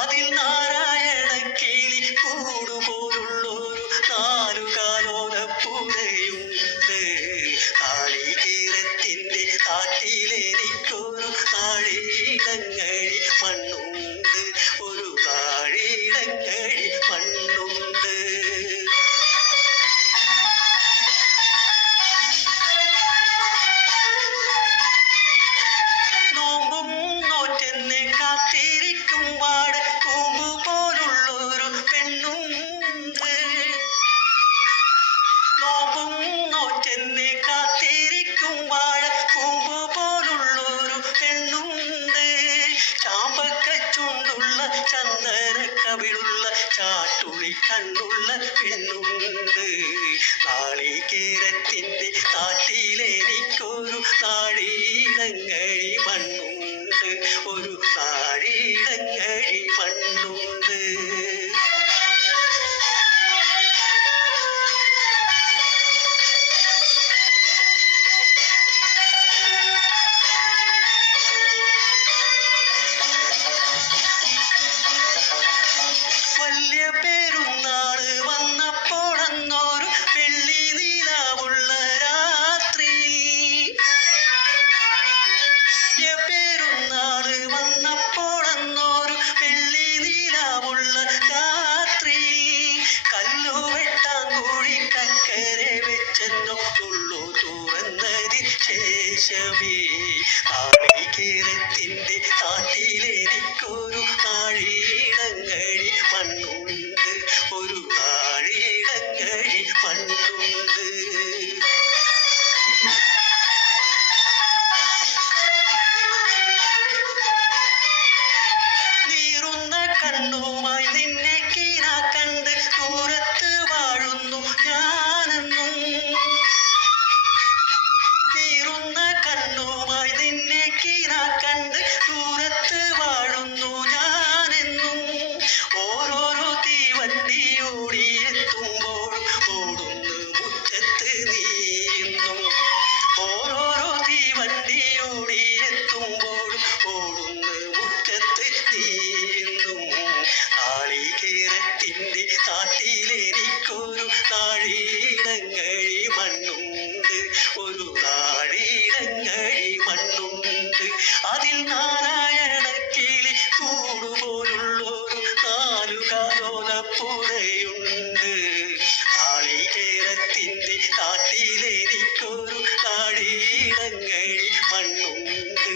അതിൽ നാരായണ കിളി കൂടുപോലുള്ളൊരു നാലുകാലോലപ്പുഴയുണ്ട്. നാളികേരത്തിന്റെ കാട്ടിലെനിക്കൊരു നാഴിയിടങ്ങഴി മണ്ണുണ്ട്, ഒരു നാഴിയിടങ്ങഴി മണ്ണുണ്ട്. നോമ്പും നോറ്റെന്നെ കാത്തിരിക്കും വാട കൂമ്പു പോലുള്ളൊരു പെണ്ണുണ്ട്. നോമ്പും നോറ്റെന്നെ കാത്തിരിക്കും വാഴ കൂമ്പു പോലുള്ളൊരു പെണ്ണുണ്ട്. ചാമ്പക്കച്ചുണ്ടുള്ള ചന്ദന കവിളുള്ള ചാട്ടുളി കണ്ണുള്ള പെണ്ണുണ്ട്. നാളികേരത്തിന്റെ കാട്ടിലെനിക്കൊരു നാഴിയിടങ്ങഴി മണ്ണുണ്ട്, ഒരു നാഴിയിടങ്ങഴി മണ്ണുണ്ട്. വലിയ പെരുന്നാള് വന്നപ്പോഴന്നൊരു വെള്ളി നിലാവുള്ള രാത്രിയിൽ, പെരുന്നാള് വന്നപ്പോഴന്നൊരു വെള്ളി നിലാവുള്ള രാത്രിയിൽ, കല്ലുവെട്ടാൻ കുഴിക്കക്കരെ വെച്ചെന്നോ ഉള്ളു തുറന്നതിന് ശേഷമേ നാളികേരത്തിന്റെ കാട്ടിലെനിക്കൊരു നാഴിയിടങ്ങഴി മണ്ണുണ്ട്, ഒരു നാഴിയിടങ്ങഴി മണ്ണുണ്ട്. നീറുന്ന കണ്ണുമായി നിന്നെ കീനാ കണ്ട് ദൂരത്ത് വാഴുന്നു ഞാനെന്നും. നീറുന്ന കണ്ണുമായി നിന്നെ കീനാ കണ്ട് ദൂരത്ത് വാഴുന്നു ഞാനെന്നും. ഓരോരോ തീവണ്ടി ഓടിയെത്തുമ്പോഴും ഓടുന്നു മുറ്റത്ത് നീയെന്നും. ഓരോരോ തീവണ്ടി ഓടിയെത്തുമ്പോഴും ഓടുന്നു മുറ്റത്ത് നീയെന്നും. നാളികേരത്തിന്റെ കാട്ടിലെനിക്കൊരു നാഴിയിടങ്ങഴി മണ്ണുണ്ട്, ഒരു നാഴിയിടങ്ങഴി മണ്ണുണ്ട്. അതിൽ നാരായണ കിളി കൂടുപോലുള്ളൊരു നാലുകാലോലപ്പുഴയുണ്ട്. നാളികേരത്തിന്റെ കാട്ടിലെനിക്കൊരു നാഴിയിടങ്ങഴി മണ്ണുണ്ട്,